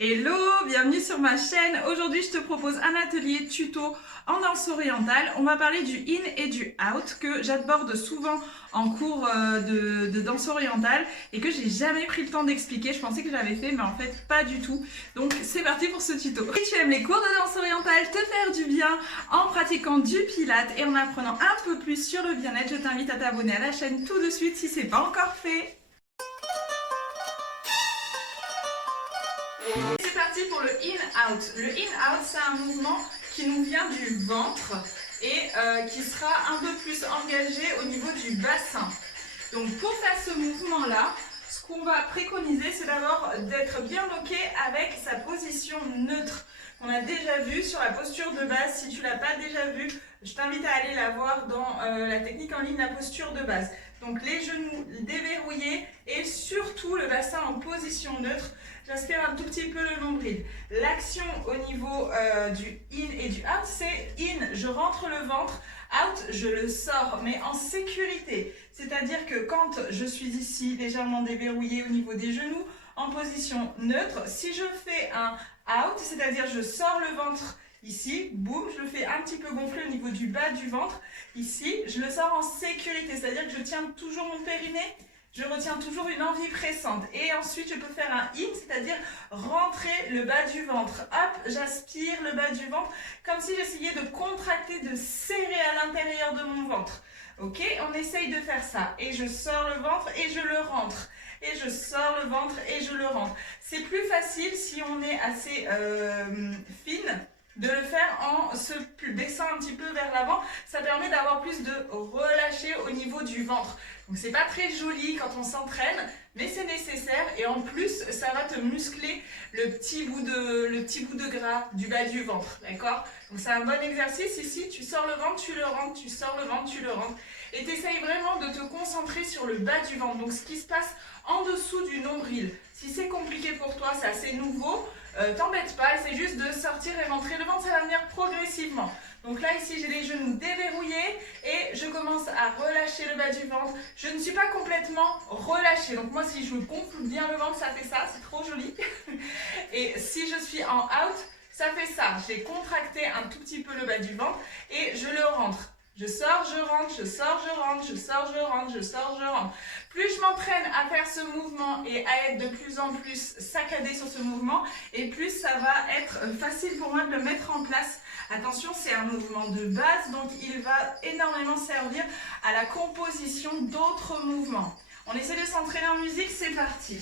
Hello, bienvenue sur ma chaîne. Aujourd'hui, je te propose un atelier tuto en danse orientale. On va parler du in et du out que j'aborde souvent en cours de danse orientale et que j'ai jamais pris le temps d'expliquer. Je pensais que j'avais fait, mais en fait, pas du tout. Donc, c'est parti pour ce tuto. Si tu aimes les cours de danse orientale, te faire du bien en pratiquant du pilate et en apprenant un peu plus sur le bien-être, je t'invite à t'abonner à la chaîne tout de suite si c'est pas encore fait. C'est parti pour le in-out. Le in-out, c'est un mouvement qui nous vient du ventre et qui sera un peu plus engagé au niveau du bassin. Donc pour faire ce mouvement-là, ce qu'on va préconiser, c'est d'abord d'être bien bloqué avec sa position neutre. On a déjà vu sur la posture de base. Si tu ne l'as pas déjà vue, je t'invite à aller la voir dans la technique en ligne, la posture de base. Donc les genoux déverrouillés et surtout le bassin en position neutre. J'aspire un tout petit peu le nombril. L'action au niveau du in et du out, c'est in, je rentre le ventre, out, je le sors, mais en sécurité. C'est-à-dire que quand je suis ici, légèrement déverrouillée au niveau des genoux, en position neutre, si je fais un out, c'est-à-dire je sors le ventre ici, boum, je le fais un petit peu gonfler au niveau du bas du ventre. Ici, je le sors en sécurité, c'est-à-dire que je tiens toujours mon périnée. Je retiens toujours une envie pressante. Et ensuite, je peux faire un in, c'est-à-dire rentrer le bas du ventre. Hop, j'aspire le bas du ventre, comme si j'essayais de contracter, de serrer à l'intérieur de mon ventre. Ok, on essaye de faire ça. Et je sors le ventre et je le rentre. Et je sors le ventre et je le rentre. C'est plus facile si on est assez fine de le faire en se baissant un petit peu vers l'avant. Ça permet d'avoir plus de relâcher au niveau du ventre. Donc c'est pas très joli quand on s'entraîne, mais c'est nécessaire et en plus ça va te muscler le petit bout de gras du bas du ventre, d'accord? Donc c'est un bon exercice. Ici tu sors le ventre, tu le rentres, tu sors le ventre, tu le rentres et tu essayes vraiment de te concentrer sur le bas du ventre, donc ce qui se passe en dessous du nombril. Si c'est compliqué pour toi, c'est assez nouveau, t'embête pas, c'est juste de sortir et rentrer le ventre, ça va venir progressivement. Donc là ici j'ai les genoux déverrouillés et je commence à relâcher le bas du ventre. Je ne suis pas complètement relâchée, donc moi si je gonfle bien le ventre ça fait ça, c'est trop joli. Et si je suis en out, ça fait ça, j'ai contracté un tout petit peu le bas du ventre et je le rentre. Je sors, je rentre, je sors, je rentre, je sors, je rentre, je sors, je rentre. Plus je m'entraîne à faire ce mouvement et à être de plus en plus saccadée sur ce mouvement, et plus ça va être facile pour moi de le mettre en place. Attention, c'est un mouvement de base, donc il va énormément servir à la composition d'autres mouvements. On essaie de s'entraîner en musique, c'est parti.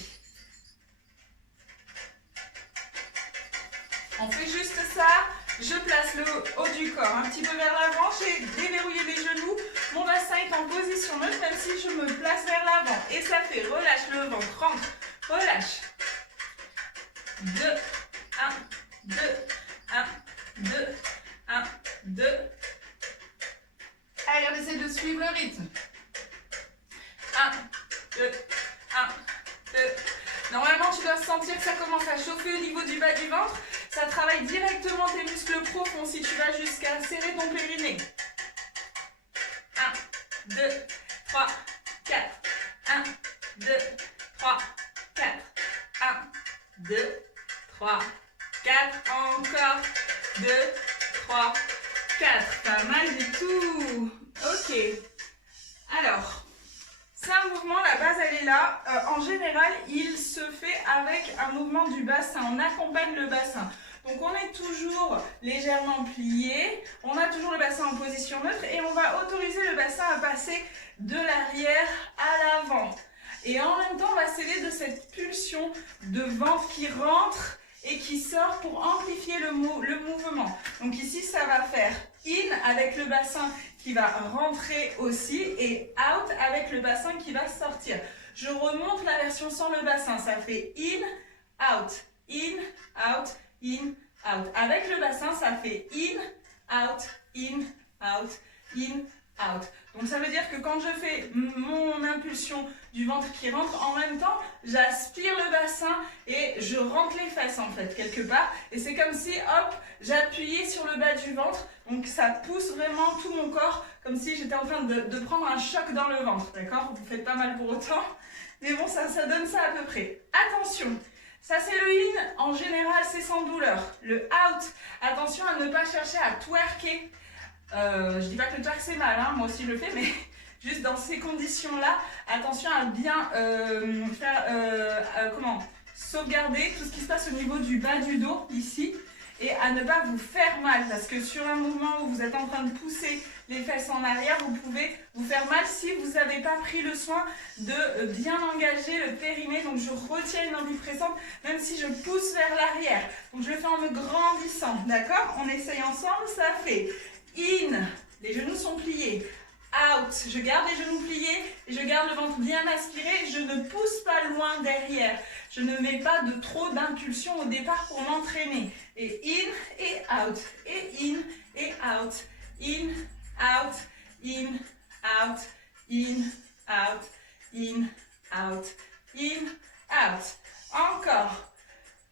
On fait juste ça. Je place le haut du corps un petit peu vers l'avant, j'ai déverrouillé les genoux, mon bassin est en position neutre même si je me place vers l'avant. Et ça fait relâche le ventre, rentre, relâche. 2, 1, 2, 1, 2, 1, 2. Allez, on essaie de suivre le rythme. 1, 2, 1, 2. Normalement, tu dois sentir que ça commence à chauffer au niveau du bas du ventre. Ça travaille directement tes muscles profonds si tu vas jusqu'à serrer ton périnée. 1, 2, 3, 4. 1, 2, 3, 4. 1, 2, 3, 4. Encore. 2, 3, 4. Pas mal du tout. Ok. Alors, c'est un mouvement, la base elle est là. En général, il se fait avec un mouvement du bassin. On accompagne le bassin. Donc on est toujours légèrement plié, on a toujours le bassin en position neutre et on va autoriser le bassin à passer de l'arrière à l'avant. Et en même temps, on va s'aider de cette pulsion de ventre qui rentre et qui sort pour amplifier le mouvement. Donc ici, ça va faire in avec le bassin qui va rentrer aussi et out avec le bassin qui va sortir. Je remonte la version sans le bassin, ça fait in, out, out, in, out. Avec le bassin, ça fait in, out, in, out, in, out. Donc ça veut dire que quand je fais mon impulsion du ventre qui rentre, en même temps, j'aspire le bassin et je rentre les fesses en fait, quelque part. Et c'est comme si, hop, j'appuyais sur le bas du ventre. Donc ça pousse vraiment tout mon corps, comme si j'étais en train de prendre un choc dans le ventre, d'accord? Vous faites pas mal pour autant, mais bon, ça donne ça à peu près. Attention, Ça c'est le in, en général c'est sans douleur. Le out, attention à ne pas chercher à twerker. Je dis pas que le twerk c'est mal, hein, moi aussi je le fais, mais juste dans ces conditions-là, attention à bien sauvegarder tout ce qui se passe au niveau du bas du dos, ici, et à ne pas vous faire mal, parce que sur un mouvement où vous êtes en train de pousser les fesses en arrière, vous pouvez vous faire mal si vous n'avez pas pris le soin de bien engager le périnée. Donc je retiens une envie pressante, même si je pousse vers l'arrière. Donc je le fais en me grandissant, d'accord? On essaye ensemble, ça fait in, les genoux sont pliés. Out, je garde les genoux pliés, je garde le ventre bien aspiré, je ne pousse pas loin derrière. Je ne mets pas de trop d'impulsion au départ pour m'entraîner. Et in et out, et in et out, in, out, in, out, in, out, in, out, in, out. Encore.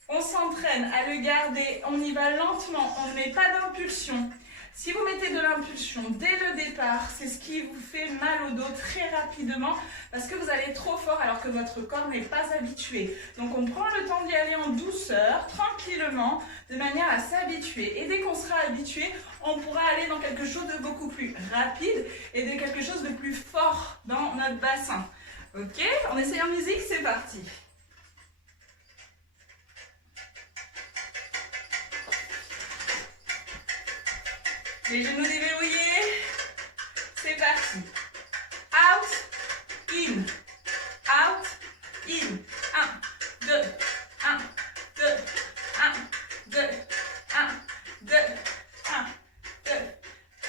On s'entraîne à le garder, on y va lentement, on ne met pas d'impulsion. Si vous mettez de l'impulsion dès le départ, c'est ce qui vous fait mal au dos très rapidement parce que vous allez trop fort alors que votre corps n'est pas habitué. Donc on prend le temps d'y aller en douceur, tranquillement, de manière à s'habituer. Et dès qu'on sera habitué, on pourra aller dans quelque chose de beaucoup plus rapide et de quelque chose de plus fort dans notre bassin. Ok? On essaye en musique, c'est parti. Les genoux déverrouillés, c'est parti. Out, in, out, in. 1, 2, 1, 2, 1, 2, 1, 2, 1, 2,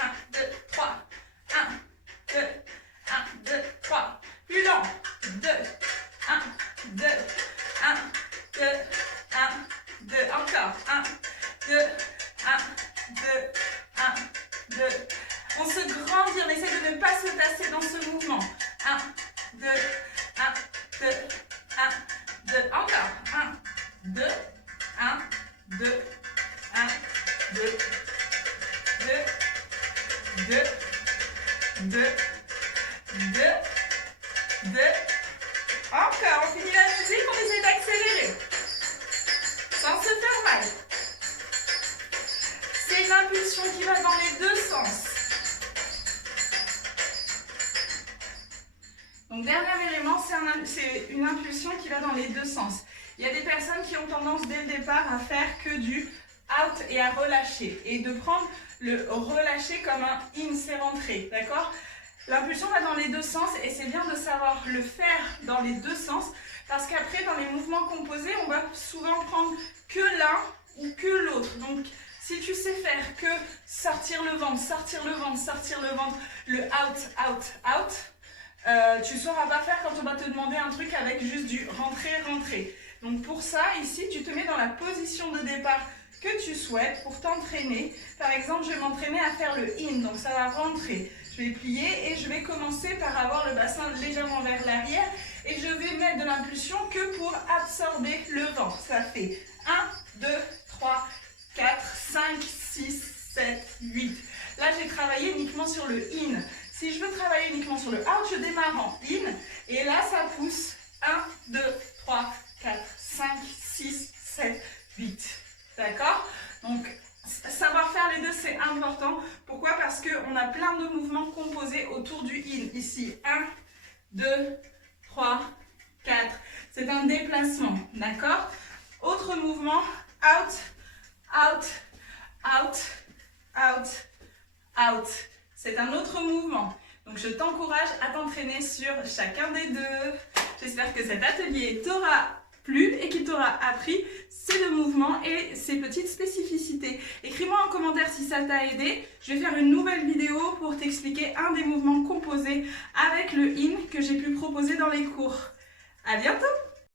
1, 2, 3, 1, 2, 1, 2, 3. Plus lent. 2, 1, 2, 1, 2, 1, 2. Encore. 1, 2, 1, 2, 1, 2. On se grandit, on essaie de ne pas se tasser dans ce mouvement. 1, 2, 1, 2, 1, 2. Encore. 1, 2, 1, 2, 1, 2, 2, 2, 2, 2, 2. Encore, on finit la musique, on essaie d'accélérer. Sans se faire mal. C'est une impulsion qui va dans les deux sens. Donc dernier élément, c'est une impulsion qui va dans les deux sens. Il y a des personnes qui ont tendance dès le départ à faire que du out et à relâcher. Et de prendre le relâcher comme un in, c'est rentré, d'accord? L'impulsion va dans les deux sens et c'est bien de savoir le faire dans les deux sens parce qu'après, dans les mouvements composés, on va souvent prendre que l'un ou que l'autre. Donc, si tu sais faire que sortir le ventre, sortir le ventre, sortir le ventre, le out, out, out, tu ne sauras pas faire quand on va te demander un truc avec juste du rentrer, rentrer. Donc pour ça, ici, tu te mets dans la position de départ que tu souhaites pour t'entraîner. Par exemple, je vais m'entraîner à faire le in, donc ça va rentrer. Je vais plier et je vais commencer par avoir le bassin légèrement vers l'arrière et je vais mettre de l'impulsion que pour absorber le vent. Ça fait 1, 2, 3, 4, 5, 6, 7, 8. Là, j'ai travaillé uniquement sur le in. Si je veux travailler uniquement sur le out, je démarre en in. Et là, ça pousse 1, 2, 3, 4, 5, 6, 7, 8. D'accord? Donc, savoir faire les deux, c'est important. Pourquoi? Parce qu'on a plein de mouvements composés autour du in. Ici, 1, 2, 3, 4. C'est un déplacement. D'accord? Autre mouvement, out, out, out, out, out. C'est un autre mouvement. Donc, je t'encourage à t'entraîner sur chacun des deux. J'espère que cet atelier t'aura plu et qu'il t'aura appris ces deux mouvements et ces petites spécificités. Écris-moi en commentaire si ça t'a aidé. Je vais faire une nouvelle vidéo pour t'expliquer un des mouvements composés avec le in que j'ai pu proposer dans les cours. À bientôt!